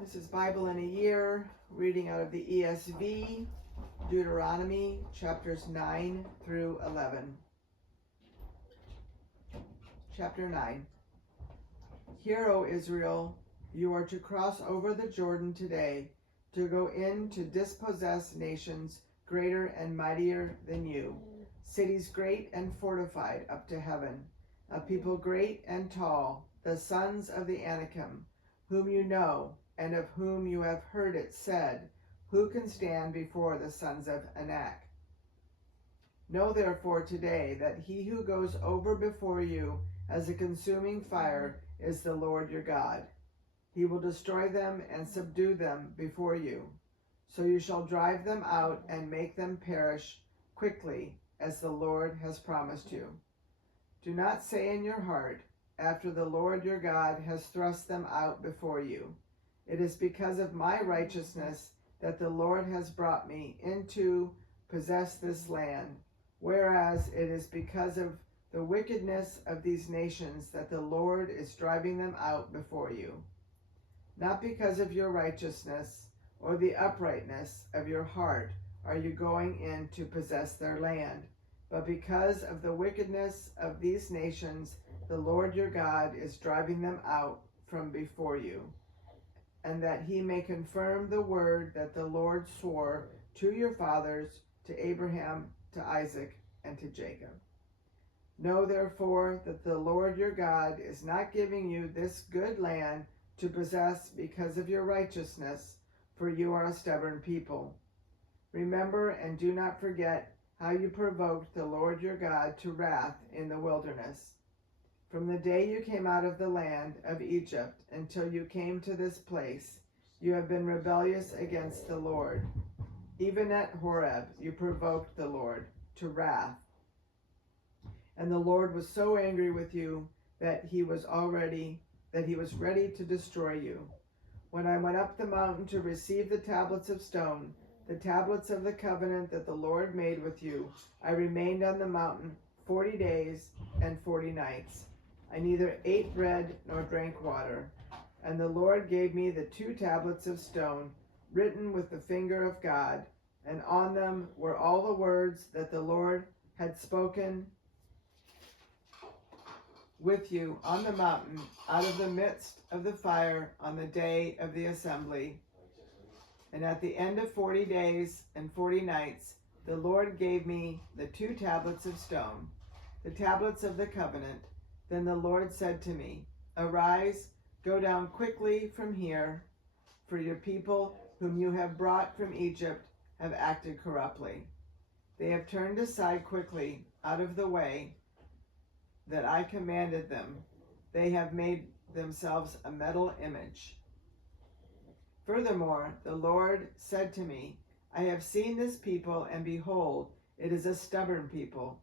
This is Bible in a Year, reading out of the ESV, Deuteronomy chapters 9 through 11. Chapter 9. Hear, O Israel, you are to cross over the Jordan today to go in to dispossess nations greater and mightier than you, cities great and fortified up to heaven, a people great and tall, the sons of the Anakim, whom you know, and of whom you have heard it said, who can stand before the sons of Anak? Know therefore today that he who goes over before you as a consuming fire is the Lord your God. He will destroy them and subdue them before you. So you shall drive them out and make them perish quickly, as the Lord has promised you. Do not say in your heart, after the Lord your God has thrust them out before you, it is because of my righteousness that the Lord has brought me in to possess this land, whereas it is because of the wickedness of these nations that the Lord is driving them out before you. Not because of your righteousness or the uprightness of your heart are you going in to possess their land, but because of the wickedness of these nations the Lord your God is driving them out from before you, and that he may confirm the word that the Lord swore to your fathers, to Abraham, to Isaac, and to Jacob. Know therefore that the Lord your God is not giving you this good land to possess because of your righteousness, for you are a stubborn people. Remember and do not forget how you provoked the Lord your God to wrath in the wilderness. From the day you came out of the land of Egypt until you came to this place, you have been rebellious against the Lord. Even at Horeb you provoked the Lord to wrath. And the Lord was so angry with you that he was ready to destroy you. When I went up the mountain to receive the tablets of stone, the tablets of the covenant that the Lord made with you, I remained on the mountain 40 days and 40 nights. I neither ate bread nor drank water. And the Lord gave me the 2 tablets of stone, written with the finger of God, and on them were all the words that the Lord had spoken with you on the mountain out of the midst of the fire on the day of the assembly. And at the end of 40 days and 40 nights, the Lord gave me the 2 tablets of stone, the tablets of the covenant. Then the Lord said to me, Arise, go down quickly from here, for your people whom you have brought from Egypt have acted corruptly. They have turned aside quickly out of the way that I commanded them. They have made themselves a metal image. Furthermore, the Lord said to me, I have seen this people, and behold, it is a stubborn people.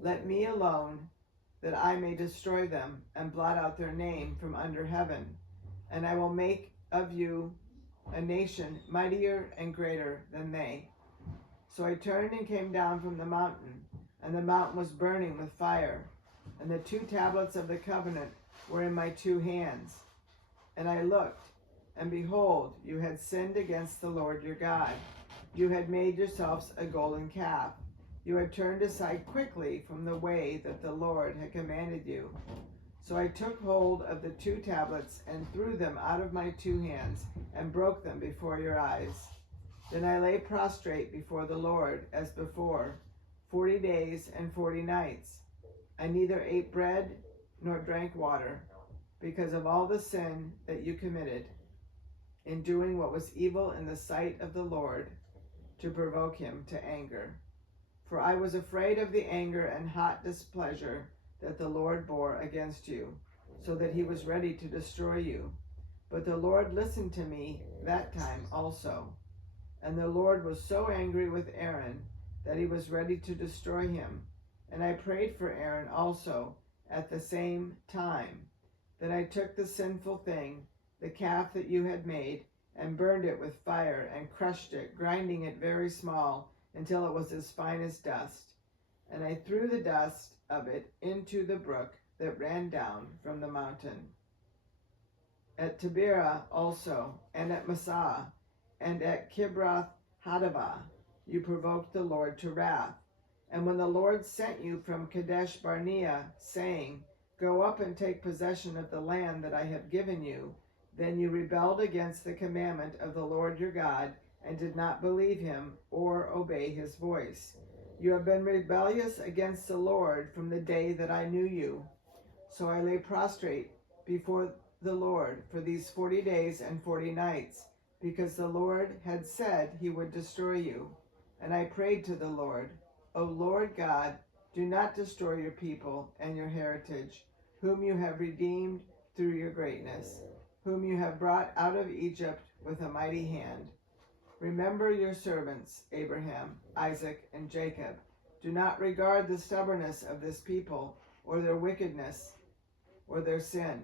Let me alone, that I may destroy them and blot out their name from under heaven. And I will make of you a nation mightier and greater than they. So I turned and came down from the mountain, and the mountain was burning with fire, and the 2 tablets of the covenant were in my 2 hands. And I looked, and behold, you had sinned against the Lord your God. You had made yourselves a golden calf. You had turned aside quickly from the way that the Lord had commanded you. So I took hold of the 2 tablets and threw them out of my 2 hands and broke them before your eyes. Then I lay prostrate before the Lord as before, 40 days and 40 nights. I neither ate bread nor drank water, because of all the sin that you committed in doing what was evil in the sight of the Lord, to provoke him to anger. For I was afraid of the anger and hot displeasure that the Lord bore against you, so that he was ready to destroy you. But the Lord listened to me that time also. And the Lord was so angry with Aaron that he was ready to destroy him. And I prayed for Aaron also at the same time. Then I took the sinful thing, the calf that you had made, and burned it with fire, and crushed it, grinding it very small, until it was as fine as dust. And I threw the dust of it into the brook that ran down from the mountain. at Taberah also, and at Massah, and at Kibroth Hattaavah, you provoked the Lord to wrath. And when the Lord sent you from Kadesh Barnea, saying, Go up and take possession of the land that I have given you, then you rebelled against the commandment of the Lord your God, and did not believe him or obey his voice. You have been rebellious against the Lord from the day that I knew you. So I lay prostrate before the Lord for these 40 days and 40 nights, because the Lord had said he would destroy you. And I prayed to the Lord, O Lord God, do not destroy your people and your heritage, whom you have redeemed through your greatness, whom you have brought out of Egypt with a mighty hand. Remember your servants, Abraham, Isaac, and Jacob. Do not regard the stubbornness of this people, or their wickedness, or their sin,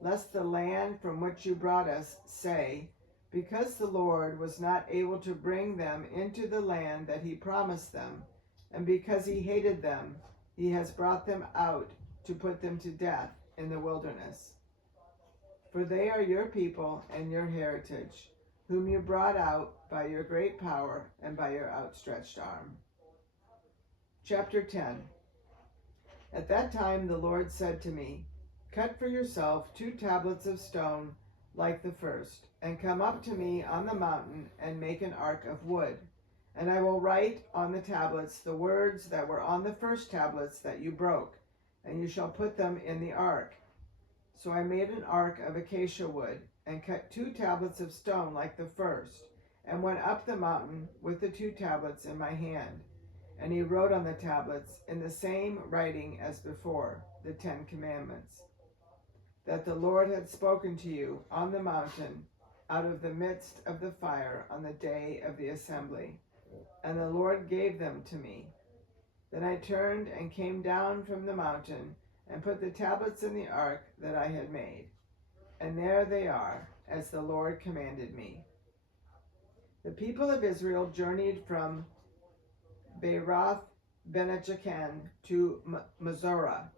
lest the land from which you brought us say, because the Lord was not able to bring them into the land that he promised them, and because he hated them, he has brought them out to put them to death in the wilderness. For they are your people and your heritage, whom you brought out by your great power and by your outstretched arm. Chapter 10. At that time the Lord said to me, Cut for yourself 2 tablets of stone like the first, and come up to me on the mountain and make an ark of wood. And I will write on the tablets the words that were on the first tablets that you broke, and you shall put them in the ark. So I made an ark of acacia wood, and cut 2 tablets of stone like the first, and went up the mountain with the 2 tablets in my hand. And he wrote on the tablets in the same writing as before, the 10 commandments, that the Lord had spoken to you on the mountain out of the midst of the fire on the day of the assembly. And the Lord gave them to me. Then I turned and came down from the mountain and put the tablets in the ark that I had made. And there they are, as the Lord commanded me. The people of Israel journeyed from Beeroth Benejacan to Mazorah.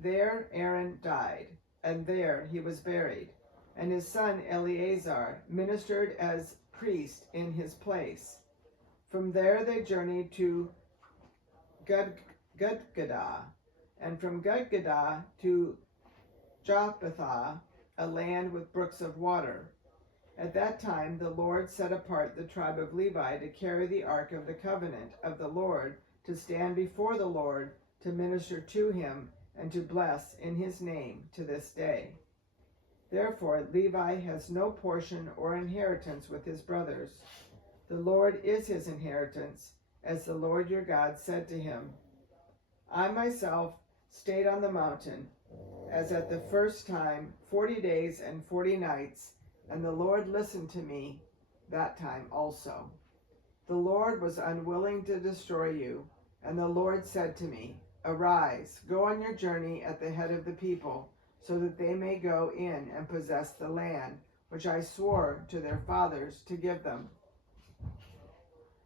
There Aaron died, and there he was buried, and his son Eleazar ministered as priest in his place. From there they journeyed to Gudgodah, and from Gudgodah to Jopthah, a land with brooks of water. At that time the Lord set apart the tribe of Levi to carry the ark of the covenant of the Lord, to stand before the Lord, to minister to him, and to bless in his name to this day. Therefore Levi has no portion or inheritance with his brothers. The Lord is his inheritance, as the Lord your God said to him. I myself stayed on the mountain, as at the first time, 40 days and 40 nights, and the Lord listened to me that time also. The Lord was unwilling to destroy you, and the Lord said to me, Arise, go on your journey at the head of the people, so that they may go in and possess the land, which I swore to their fathers to give them.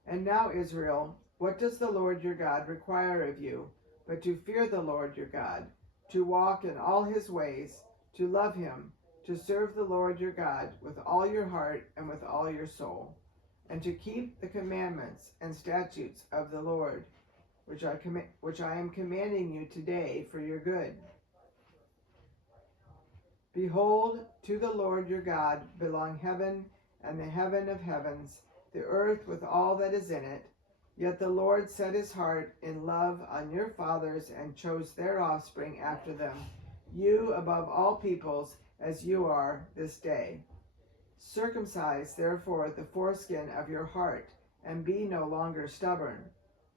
And now, Israel, what does the Lord your God require of you, but to fear the Lord your God, to walk in all his ways, to love him, to serve the Lord your God with all your heart and with all your soul, and to keep the commandments and statutes of the Lord, which I am commanding you today for your good. Behold, to the Lord your God belong heaven and the heaven of heavens, the earth with all that is in it. Yet the Lord set his heart in love on your fathers and chose their offspring after them, you above all peoples, as you are this day. Circumcise therefore the foreskin of your heart, and be no longer stubborn.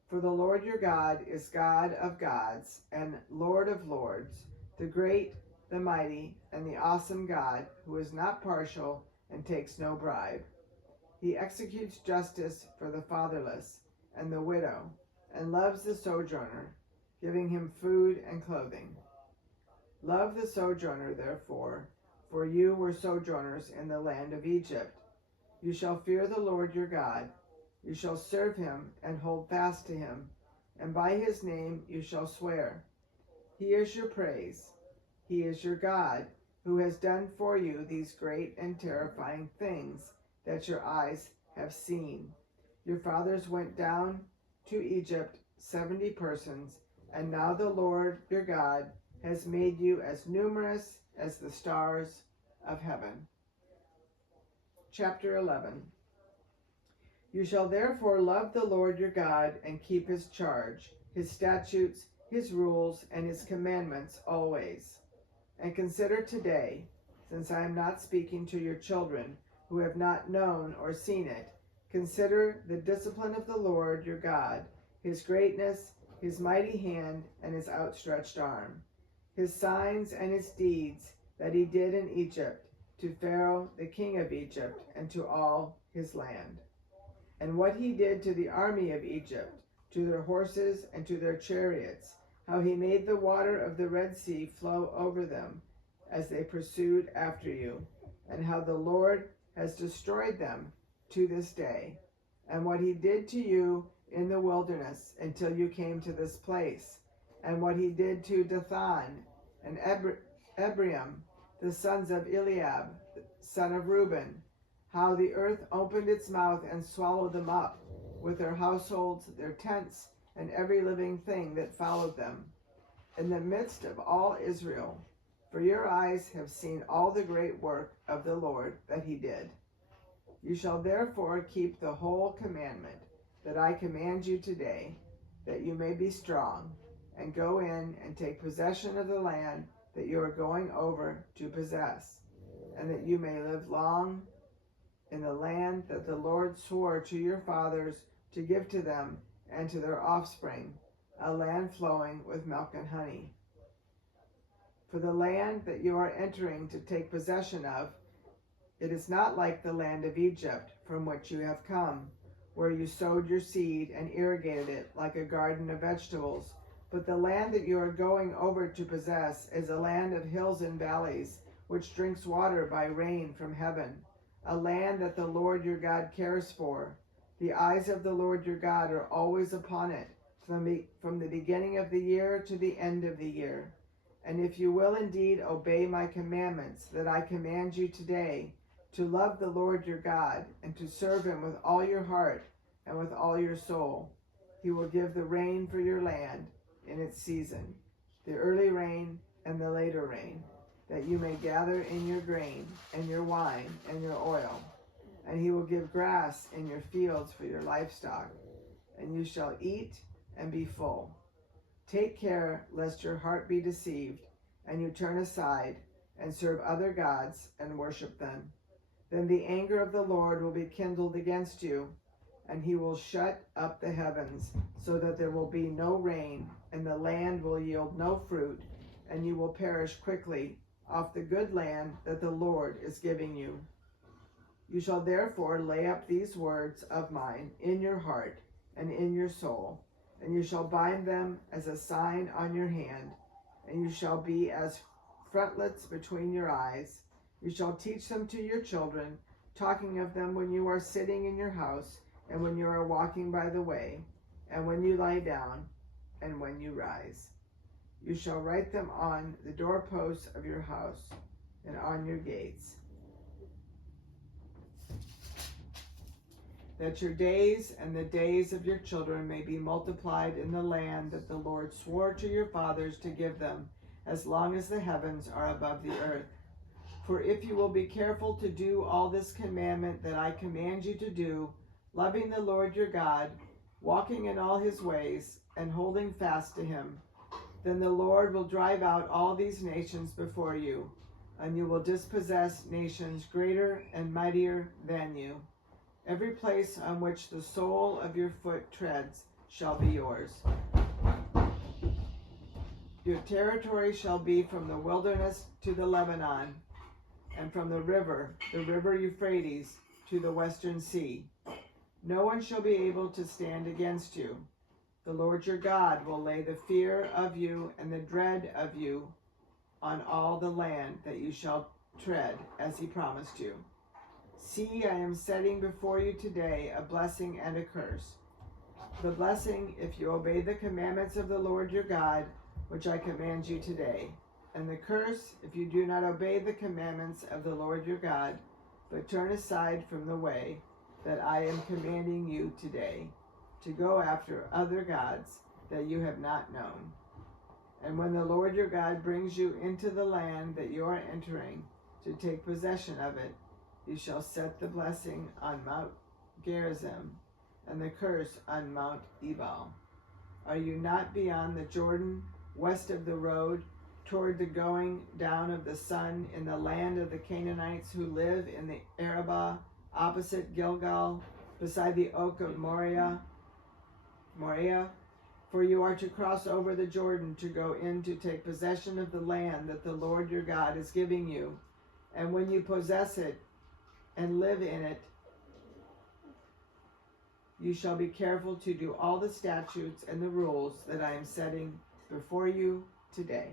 For the Lord your God is God of gods and Lord of lords, the great, the mighty, and the awesome God, who is not partial and takes no bribe. He executes justice for the fatherless and the widow, and loves the sojourner, giving him food and clothing. Love the sojourner, therefore, for you were sojourners in the land of Egypt. You shall fear the Lord your God. You shall serve him and hold fast to him, and by his name you shall swear. He is your praise. He is your God. who has done for you these great and terrifying things that your eyes have seen. Your fathers went down to Egypt 70 persons, and now the Lord your God has made you as numerous as the stars of heaven. Chapter 11. You shall therefore love the Lord your God and keep his charge, his statutes, his rules, and his commandments always. And consider today, since I am not speaking to your children who have not known or seen it, consider the discipline of the Lord your God, his greatness, his mighty hand, and his outstretched arm, his signs and his deeds that he did in Egypt, to Pharaoh the king of Egypt, and to all his land. And what he did to the army of Egypt, to their horses and to their chariots, how he made the water of the Red Sea flow over them as they pursued after you, and how the Lord has destroyed them to this day, and what he did to you in the wilderness until you came to this place, and what he did to Dathan and Abiram, the sons of Eliab, son of Reuben, how the earth opened its mouth and swallowed them up, with their households, their tents, and every living thing that followed them, in the midst of all Israel. For your eyes have seen all the great work of the Lord that he did. You shall therefore keep the whole commandment that I command you today, that you may be strong, and go in and take possession of the land that you are going over to possess, and that you may live long in the land that the Lord swore to your fathers to give to them and to their offspring, a land flowing with milk and honey. For the land that you are entering to take possession of, it is not like the land of Egypt from which you have come, where you sowed your seed and irrigated it like a garden of vegetables. But the land that you are going over to possess is a land of hills and valleys, which drinks water by rain from heaven, a land that the Lord your God cares for. The eyes of the Lord your God are always upon it, from the beginning of the year to the end of the year. And if you will indeed obey my commandments that I command you today, to love the Lord your God, and to serve him with all your heart and with all your soul, he will give the rain for your land in its season, the early rain and the later rain, that you may gather in your grain and your wine and your oil. And he will give grass in your fields for your livestock, and you shall eat and be full. Take care lest your heart be deceived, and you turn aside and serve other gods and worship them. Then the anger of the Lord will be kindled against you, and he will shut up the heavens, so that there will be no rain, and the land will yield no fruit, and you will perish quickly off the good land that the Lord is giving you. You shall therefore lay up these words of mine in your heart and in your soul, and you shall bind them as a sign on your hand, and you shall be as frontlets between your eyes. You shall teach them to your children, talking of them when you are sitting in your house, and when you are walking by the way, and when you lie down, and when you rise. You shall write them on the doorposts of your house and on your gates, that your days and the days of your children may be multiplied in the land that the Lord swore to your fathers to give them, as long as the heavens are above the earth. For if you will be careful to do all this commandment that I command you to do, loving the Lord your God, walking in all his ways, and holding fast to him, then the Lord will drive out all these nations before you, and you will dispossess nations greater and mightier than you. Every place on which the sole of your foot treads shall be yours. Your territory shall be from the wilderness to the Lebanon, and from the river Euphrates, to the western sea. No one shall be able to stand against you. The Lord your God will lay the fear of you and the dread of you on all the land that you shall tread, as he promised you. See, I am setting before you today a blessing and a curse. The blessing, if you obey the commandments of the Lord your God, which I command you today, And the curse, if you do not obey the commandments of the Lord your God, but turn aside from the way that I am commanding you today, to go after other gods that you have not known. And when the Lord your God brings you into the land that you are entering, to take possession of it, you shall set the blessing on Mount Gerizim, and the curse on Mount Ebal. Are you not beyond the Jordan, west of the road, toward the going down of the sun, in the land of the Canaanites who live in the Arabah, opposite Gilgal, beside the oak of Moriah? For you are to cross over the Jordan to go in to take possession of the land that the Lord your God is giving you. And when you possess it and live in it, you shall be careful to do all the statutes and the rules that I am setting before you today.